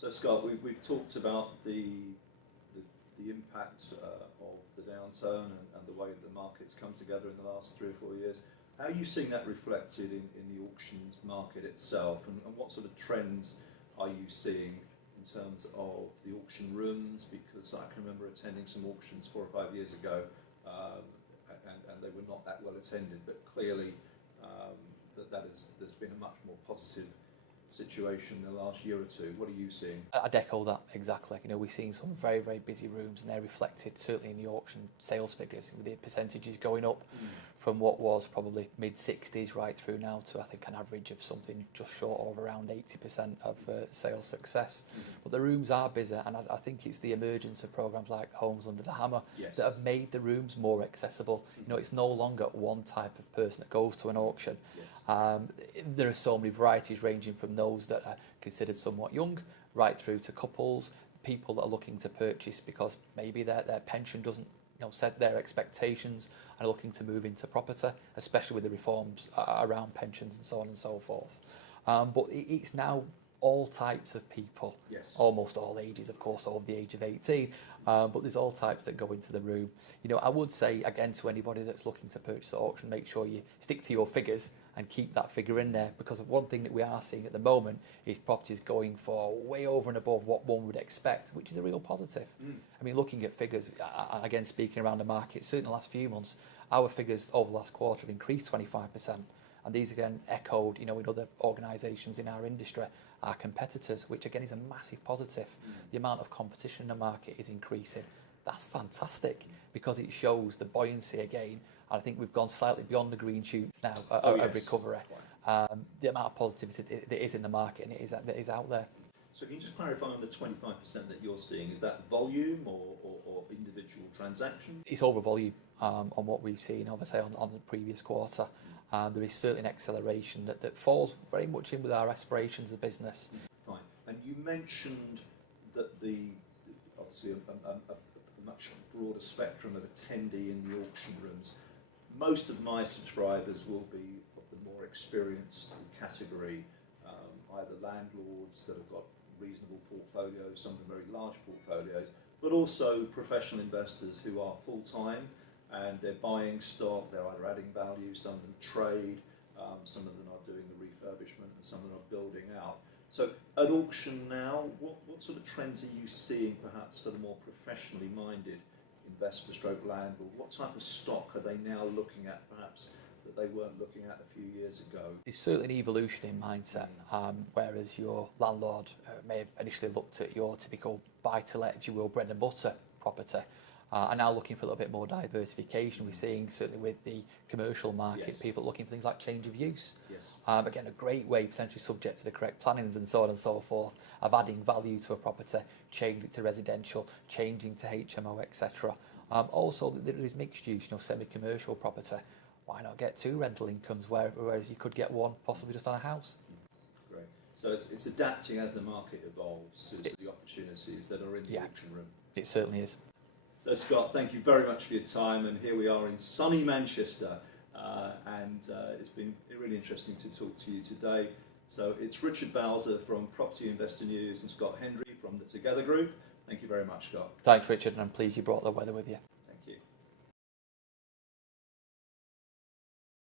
So Scott, we've talked about the impact of the downturn and the way that the market's come together in the last 3 or 4 years. How are you seeing that reflected in the auctions market itself, and what sort of trends are you seeing in terms of the auction rooms? Because I can remember attending some auctions 4 or 5 years ago, and they were not that well attended, but clearly there's been a much more positive situation in the last year or two. What are you seeing? I'd echo that exactly. We're seeing some very, very busy rooms, and they're reflected certainly in the auction sales figures, with the percentages going up from what was probably mid-60s right through now to, I think, an average of something just short of around 80% of sales success. But the rooms are busy, and I think it's the emergence of programs like Homes Under the Hammer that have made the rooms more accessible. It's no longer one type of person that goes to an auction. There are so many varieties, ranging from those that are considered somewhat young right through to couples, people that are looking to purchase because maybe their pension doesn't set their expectations and are looking to move into property, especially with the reforms around pensions and so on and so forth. But it's now all types of people, almost all ages, of course, over the age of 18, but there's all types that go into the room. I would say, again, to anybody that's looking to purchase at auction, make sure you stick to your figures and keep that figure in there, because one thing that we are seeing at the moment is properties going for way over and above what one would expect, which is a real positive. I mean, looking at figures, again, speaking around the market, certainly the last few months, our figures over the last quarter have increased 25%. And these, again, echoed, in other organisations in our industry, our competitors, which, again, is a massive positive. The amount of competition in the market is increasing. That's fantastic, because it shows the buoyancy again. I think we've gone slightly beyond the green shoots now of recovery. The amount of positivity that is in the market and that is out there. So can you just clarify on the 25% that you're seeing? Is that volume or individual transactions? It's over volume on what we've seen, obviously, on the previous quarter. There is certainly an acceleration that falls very much in with our aspirations of business. Fine. And you mentioned that obviously a much broader spectrum of attendee in the auction rooms. Most of my subscribers will be of the more experienced category, either landlords that have got reasonable portfolios, some of them very large portfolios, but also professional investors who are full-time and they're buying stock, they're either adding value, some of them trade, some of them are doing the refurbishment, and some of them are building out. So at auction now, what sort of trends are you seeing perhaps for the more professionally minded investor stroke landlord? What type of stock are they now looking at perhaps that they weren't looking at a few years ago? It's certainly an evolution in mindset, whereas your landlord may have initially looked at your typical buy-to-let, if you will, bread and butter property, are now looking for a little bit more diversification. We're seeing, certainly with the commercial market, people looking for things like change of use. Again, a great way, potentially subject to the correct plannings and so on and so forth, of adding value to a property, changing it to residential, changing to HMO, etc. Also, there is mixed use, semi-commercial property. Why not get 2 rental incomes, whereas you could get 1 possibly just on a house? Great. So it's adapting as the market evolves to the opportunities that are in the auction room. It certainly is. So Scott, thank you very much for your time, and here we are in sunny Manchester, and it's been really interesting to talk to you today. So it's Richard Bowser from Property Investor News and Scott Hendry from the Together Group. Thank you very much, Scott. Thanks, Richard, and I'm pleased you brought the weather with you.